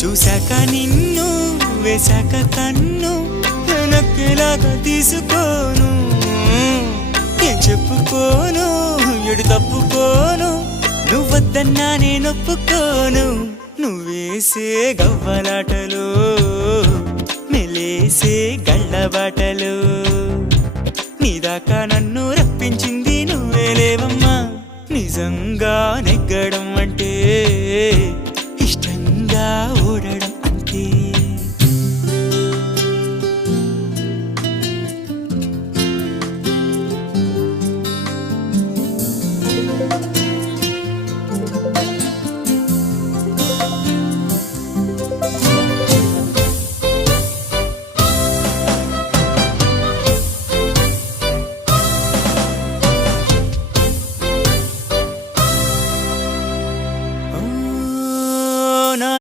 చూశాక నిన్ను వేశాక కన్ను నక్కేలాగా తీసుకోను ఏం చెప్పుకోను ఎడు తప్పుకోను నువ్వద్దన్నా నేనొప్పుకోను నువ్వేసే గవ్వలాటలు మెలేసే గళ్ళబాటలు నీదాకా నన్ను రప్పించింది నువ్వేలేవమ్మా నిజంగా